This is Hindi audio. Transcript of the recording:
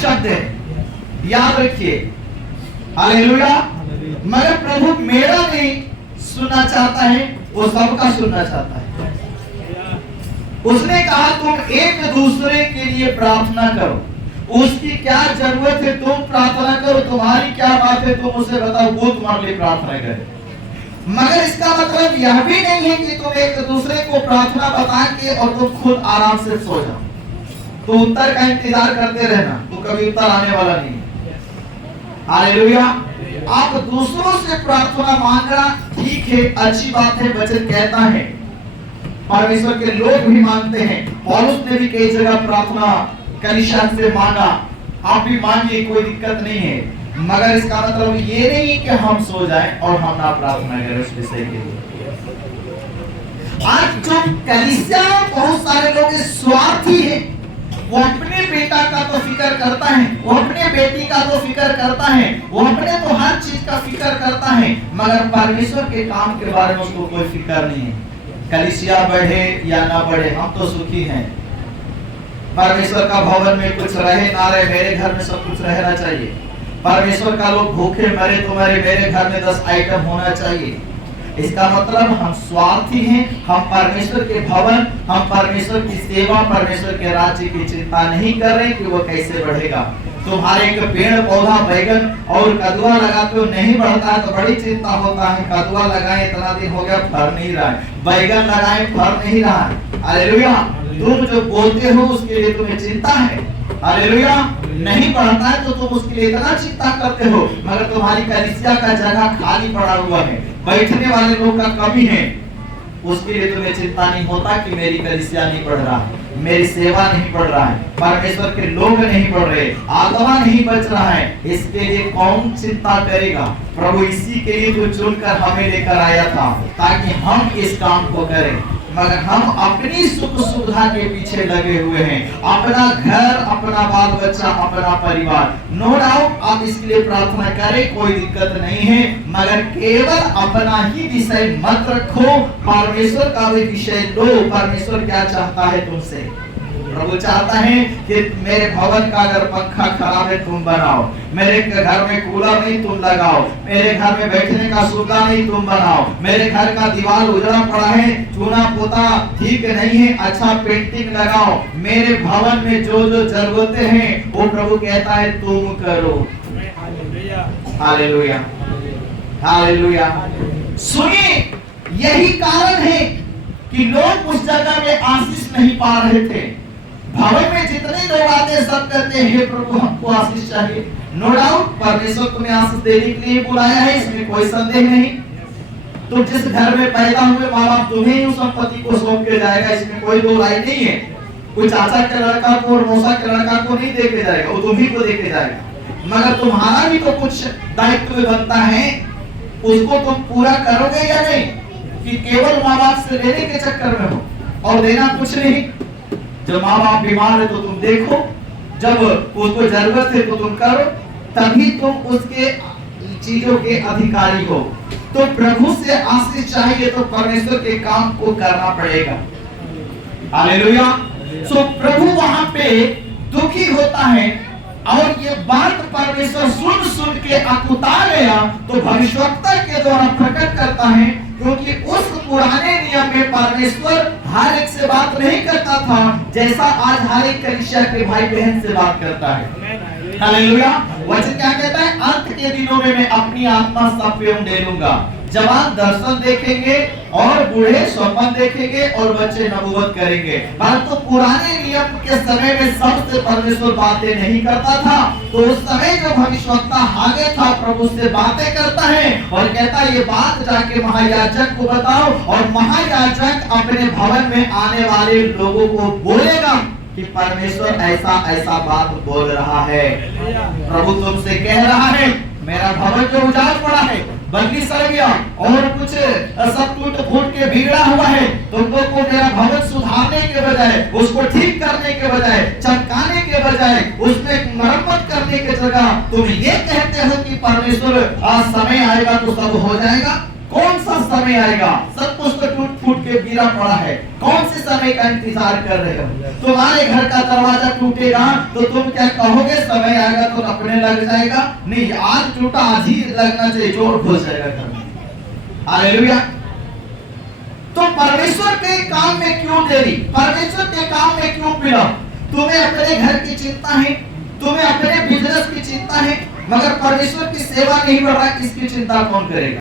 शब्द है, याद रखिए। हालेलुया। मगर प्रभु मेरा नहीं सुनना चाहता है, वो सबका सुनना चाहता है। उसने कहा तुम एक दूसरे के लिए प्रार्थना करो, उसकी क्या जरूरत है तुम प्रार्थना करो, तुम्हारी क्या बात है तुम उसे बताओ, वो तुम्हारे लिए प्रार्थना करे। मगर इसका मतलब यह भी नहीं है कि तुम एक दूसरे को प्रार्थना बता के और तुम खुद आराम से सो जाओ, तो उत्तर का इंतजार करते रहना, तो कभी उत्तर आने वाला नहीं है। हालेलुया। आप दूसरों से प्रार्थना मांगना ठीक है, अच्छी बात है, वचन कहता है, परमेश्वर के लोग भी मांगते हैं। पौलुस ने भी कई जगह प्रार्थना कलीसिया से मांगा, आप भी मांगिए, कोई दिक्कत नहीं है। मगर इसका मतलब ये नहीं कि हम सो जाएं और हम ना प्रार्थना करें उस विषय के लिए। आज जो कलीसिया बहुत सारे लोग स्वार्थी है, वो अपने बेटा का तो फिक्र करता है, वो अपने बेटी का तो फिक्र करता है, वो अपने तो हर चीज का फिक्र करता है, मगर परमेश्वर के काम के बारे में उसको कोई फिक्र नहीं है। कलीसिया बढ़े या ना बढ़े, हम तो सुखी हैं। परमेश्वर का भवन में कुछ रहे ना रहे, मेरे घर में सब कुछ रहना चाहिए। परमेश्वर का लोग भूखे मरे तो मरे, मेरे घर में 10 आइटम होना चाहिए। इसका मतलब हम स्वार्थी हैं, हम परमेश्वर के भवन, हम परमेश्वर की सेवा, परमेश्वर के राज्य की चिंता नहीं कर रहे कि वो कैसे बढ़ेगा। तुम्हारे एक पेड़ पौधा बैगन और कदुआ लगाते हो, नहीं बढ़ता है तो बड़ी चिंता होता है। कदुआ लगाए इतना दिन हो गया, फल नहीं रहा है, बैगन लगाए फल नहीं रहा है। हालेलुया। तुम जो बोलते हो उसके लिए तुम्हें चिंता है। हालेलुया। नहीं बढ़ता है तो तुम उसके लिए इतना चिंता करते हो, मगर तुम्हारी कलीसिया का जगह खाली पड़ा हुआ है, बैठने वाले लोग का कमी है, उसके लिए तुम्हें चिंता नहीं होता कि मेरी कलीसिया नहीं बढ़ रहा है, मेरी सेवा नहीं बढ़ रहा है, परमेश्वर के लोग नहीं बढ़ रहे, आत्मा नहीं बच रहा है। इसके लिए कौन चिंता करेगा? प्रभु इसी के लिए तो चुनकर हमें लेकर आया था ताकि हम इस काम को करें। मगर हम अपनी सुख सुविधा के पीछे लगे हुए हैं, अपना घर, अपना बाल बच्चा, अपना परिवार। नो डाउट आप इसके लिए प्रार्थना करें, कोई दिक्कत नहीं है, मगर केवल अपना ही विषय मत रखो, परमेश्वर का भी विषय लो। परमेश्वर क्या चाहता है तुमसे? प्रभु चाहता है कि मेरे भवन का अगर पंखा खराब है तुम बनाओ, मेरे घर में कूलर नहीं तुम लगाओ, मेरे घर में बैठने का सुविधा नहीं तुम बनाओ, मेरे घर का दीवार उजड़ा पड़ा है, चूना पोता ठीक नहीं है, अच्छा पेंटिंग लगाओ। मेरे भवन में जो जो जरूरतें हैं वो प्रभु कहता है तुम करो। Hallelujah, hallelujah. सुनिए, यही कारण है कि लोग उस जगह में आशीष नहीं पा रहे थे। भवन में जितने लोग आते हैं सब कहते हैं हे प्रभु हमको आशीष चाहिए। नो डाउट परमेश्वर तुम्हें आशीष देने के लिए बुलाया है, इसमें कोई संदेह नहीं। तो जिस घर में पैदा हुए माँ बाप तुम्हें ही उस संपत्ति को सौंप के जाएगा, इसमें कोई दो राय नहीं है। कोई चाचा के लड़का को और मौसा के लड़का को नहीं देके जाएगा, वो तुम्ही को देके जाएगा। मगर तुम्हारा भी तो कुछ दायित्व बनता है, उसको तुम पूरा करोगे या नहीं? कि केवल माँ बाप से लेने के चक्कर में हो और देना कुछ नहीं। जब माँ बाप बीमार है तो तुम देखो, जब उसको जरूरत है तो तुम करो, तभी तुम उसके चीजों के अधिकारी हो। तो प्रभु से आशीष चाहिए तो परमेश्वर के काम को करना पड़ेगा। हालेलुया। सो प्रभु वहां पे दुखी होता है और ये बात परमेश्वर सुन सुन के अकुता गया, तो भविष्यवक्ता के द्वारा प्रकट करता है, क्योंकि उस पुराने नियम में परमेश्वर हर एक से बात नहीं करता था जैसा आज हर एक कलीसिया के भाई बहन से बात करता है। हालेलुया। वचन क्या कहता है? अंत के दिनों में मैं अपनी आत्मा सब पे डालूंगा। जवान दर्शन देखेंगे और बूढ़े स्वप्न देखेंगे और बच्चे नबूवत करेंगे। परंतु पुराने नियम के समय में सबसे परमेश्वर बातें नहीं करता था, तो उस समय जो भविष्यवक्ता आगे था प्रभु से बातें करता है और कहता है ये बात जाके महायाजक को बताओ, और महायाजक अपने भवन में आने वाले लोगों को बोलेगा कि परमेश्वर ऐसा ऐसा बात बोल रहा है। प्रभु तुमसे कह रहा है मेरा भवन जो उजाड़ पड़ा है, बदली सड़ गया और कुछ सब टूट फूट के बिगड़ा हुआ है, तुम लोग को मेरा भवन सुधारने के बजाय, उसको ठीक करने के बजाय, चमकाने के बजाय, उसमें मरम्मत करने के जगह तुम ये कहते हो कि परमेश्वर आज समय आएगा तो सब हो जाएगा। कौन सा समय आएगा? सब कुछ तो टूट टूट के गिरा पड़ा है, कौन से समय का इंतजार कर रहे हो? तुम्हारे घर का दरवाजा टूटेगा तो तुम क्या कहोगे समय आएगा तो अपने लग जाएगा? नहीं, आज टूटा आज ही लगना चाहिए, जोर हो जाएगा घर में। हालेलुया। तो परमेश्वर के काम में क्यों देरी, परमेश्वर के काम में क्यों विलंब? तुम्हें अपने घर की चिंता है, तुम्हें अपने बिजनेस की चिंता है, मगर परमेश्वर की सेवा नहीं बढ़ रहा, इसकी चिंता कौन करेगा?